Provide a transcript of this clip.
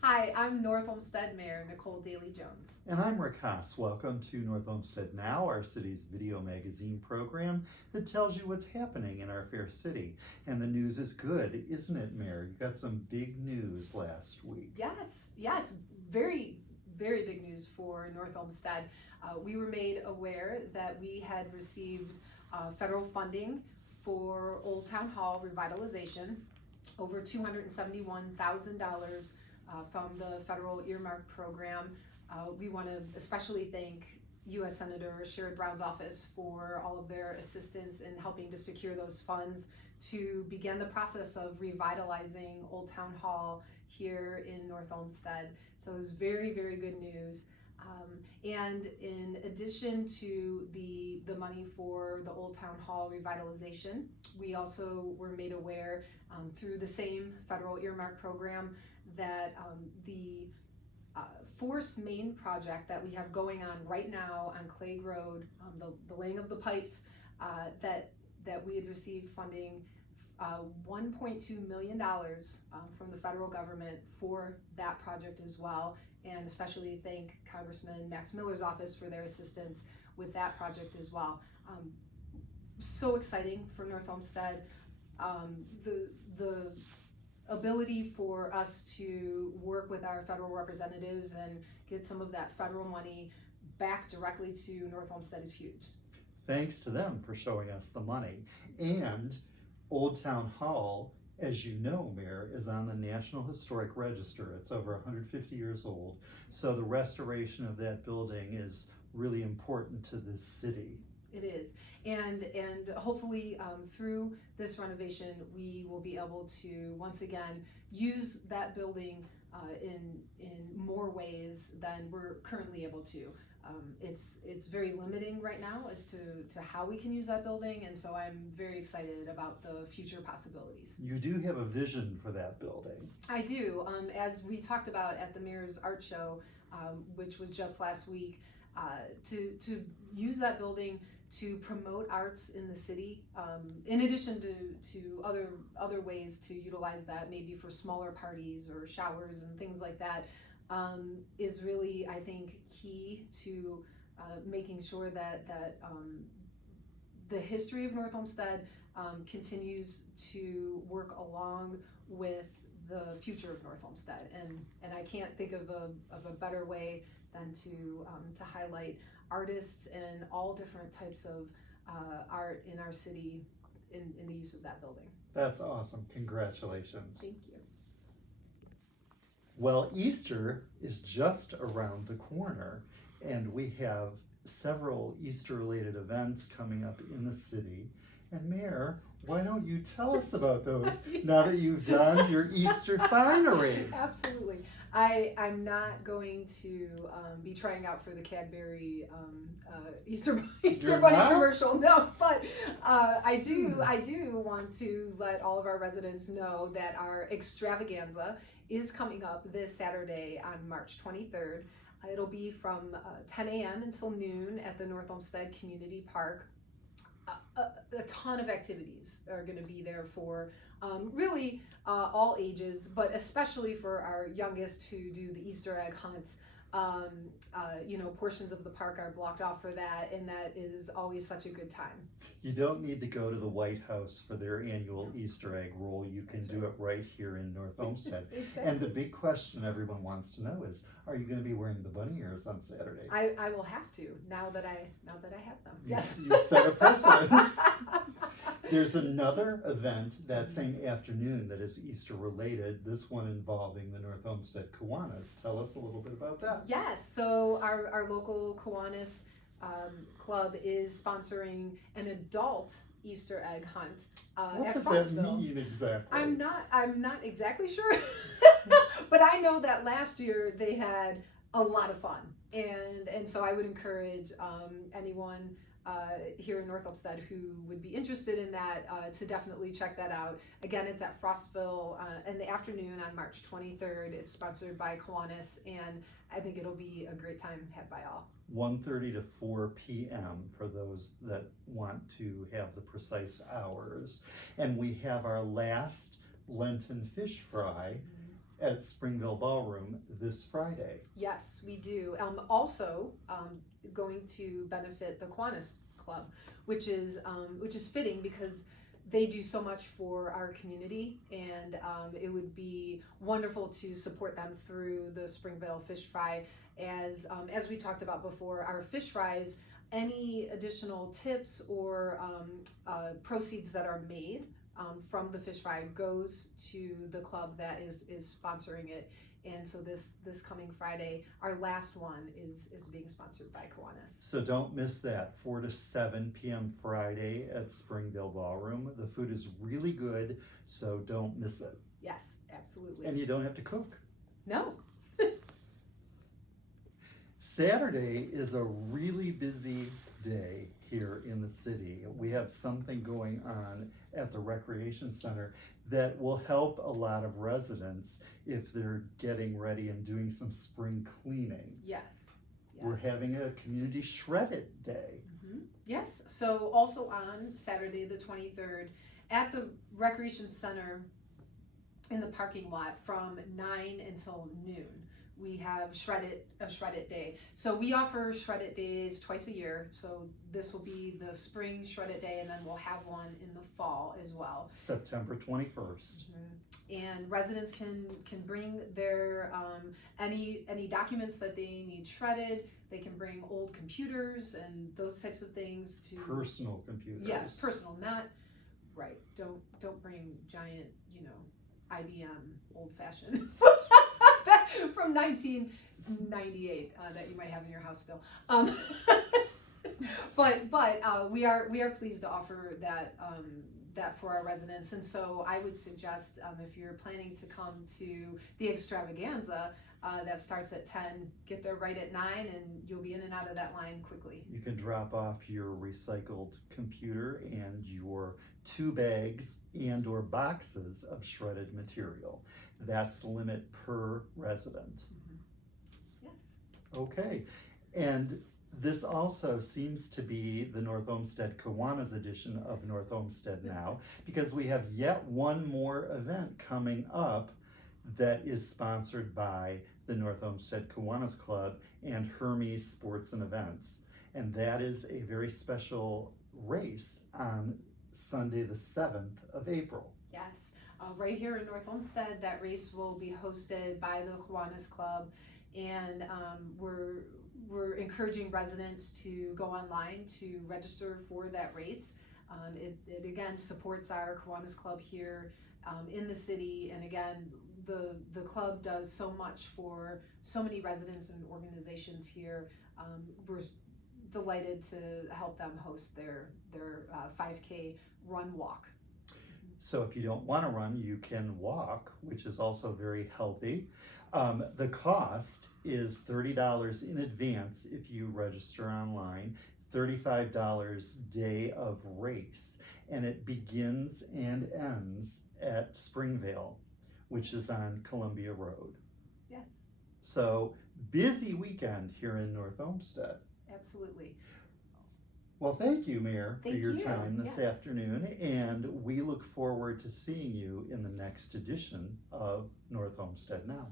Hi, I'm North Olmsted Mayor Nicole Daly-Jones. And I'm Rick Haas. Welcome to North Olmsted Now, our city's video magazine program that tells you what's happening in our fair city. And the news is good, isn't it, Mayor? You got some big news last week. Yes, very big news for North Olmsted. We were made aware that we had received federal funding for Old Town Hall revitalization, over $271,000 from the federal earmark program. We want to especially thank U.S. Senator Sherrod Brown's office for all of their assistance in helping to secure those funds to begin the process of revitalizing Old Town Hall here in North Olmsted. So it was very good news. And in addition to the money for the Old Town Hall revitalization, we also were made aware through the same federal earmark program that the Force Main project that we have going on right now on Clague Road, the laying of the pipes, that we had received funding, $1.2 million from the federal government for that project as well, and especially thank Congressman Max Miller's office for their assistance with that project as well. So exciting for North Olmsted. The ability for us to work with our federal representatives and get some of that federal money back directly to North Olmsted is huge. Thanks to them for showing us the money. And Old Town Hall, as you know, Mayor, is on the National Historic Register. It's over 150 years old. So the restoration of that building is really important to this city. It is, and hopefully through this renovation we will be able to once again use that building in more ways than we're currently able to. It's very limiting right now as to how we can use that building, and so I'm very excited about the future possibilities. You do have a vision for that building. I do. As we talked about at the Mayor's Art Show, which was just last week, to use that building to promote arts in the city, in addition to other ways to utilize that, maybe for smaller parties or showers and things like that, is really, I think, key to making sure that the history of North Olmsted continues to work along with the future of North Olmsted, and I can't think of a better way than to highlight artists and all different types of art in our city in the use of that building. That's awesome. Congratulations. Thank you. Well, Easter is just around the corner, and we have several Easter-related events coming up in the city. And Mayor, why don't you tell us about those now that you've done your Easter finery? Absolutely. I'm not going to be trying out for the Cadbury Easter Bunny commercial. No, but I do want to let all of our residents know that our extravaganza is coming up this Saturday on March 23rd. It'll be from 10 a.m. until noon at the North Olmsted Community Park. A ton of activities are going to be there for really all ages, but especially for our youngest who do the Easter egg hunts. Portions of the park are blocked off for that, and that is always such a good time. You don't need to go to the White House for their annual Easter egg roll. You can do it right here in North Olmsted. Exactly. And the big question everyone wants to know is, are you going to be wearing the bunny ears on Saturday? I will have to now that I have them. Yes. You set a precedent. There's another event that same afternoon that is Easter related, this one involving the North Olmsted Kiwanis. Tell us a little bit about that. Yes, so our local Kiwanis club is sponsoring an adult Easter egg hunt what at does Frostville. that mean exactly? I'm not exactly sure, but I know that last year they had a lot of fun, and so I would encourage anyone here in North Olmsted who would be interested in that to definitely check that out. Again, it's at Frostville in the afternoon on March 23rd. It's sponsored by Kiwanis, and I think it'll be a great time had by all. 1:30 to 4 p.m. for those that want to have the precise hours. And we have our last Lenten fish fry at Springville Ballroom this Friday. Yes, we do. Also, going to benefit the Kiwanis Club, which is fitting because they do so much for our community, and it would be wonderful to support them through the Springville Fish Fry. As we talked about before, our fish fries, any additional tips or proceeds that are made from the fish fry goes to the club that is sponsoring it. And so this coming Friday, our last one is being sponsored by Kiwanis. So don't miss that, 4 to 7 p.m. Friday at Springville Ballroom. The food is really good, so don't miss it. Yes, absolutely. And you don't have to cook. No. Saturday is a really busy day here in the city. We have something going on at the Recreation Center that will help a lot of residents if they're getting ready and doing some spring cleaning. Yes. We're having a community shred it day. Mm-hmm. Yes, so also on Saturday the 23rd at the Recreation Center in the parking lot from 9 until noon. We have a shred it day. So we offer shred it days twice a year. So this will be the spring shred it day, and then we'll have one in the fall as well. September 21st. Mm-hmm. And residents can bring their any documents that they need shredded. They can bring old computers and those types of things to Personal computers. Yes, personal, not right. Don't bring giant, IBM old fashioned from 1998 that you might have in your house still. But we are pleased to offer that for our residents, and so I would suggest if you're planning to come to the extravaganza that starts at 10, get there right at 9, and you'll be in and out of that line quickly. You can drop off your recycled computer and your 2 bags and or boxes of shredded material. That's the limit per resident. Mm-hmm. Yes. Okay, and this also seems to be the North Olmsted Kiwanis edition of North Olmsted now, because we have yet one more event coming up that is sponsored by the North Olmsted Kiwanis Club and Hermes Sports and Events. And that is a very special race on Sunday the 7th of April. Yes, right here in North Olmsted, that race will be hosted by the Kiwanis Club, and we're encouraging residents to go online to register for that race. It again supports our Kiwanis Club here in the city, and again, the club does so much for so many residents and organizations here. We're delighted to help them host their 5K run walk. So if you don't want to run, you can walk, which is also very healthy. The cost is $30 in advance if you register online, $35 day of race, and it begins and ends at Springvale, which is on Columbia Road. Yes. So busy weekend here in North Olmsted. Absolutely. Well, thank you, Mayor, for Thank your you. time this Yes. afternoon, and we look forward to seeing you in the next edition of North Olmsted Now.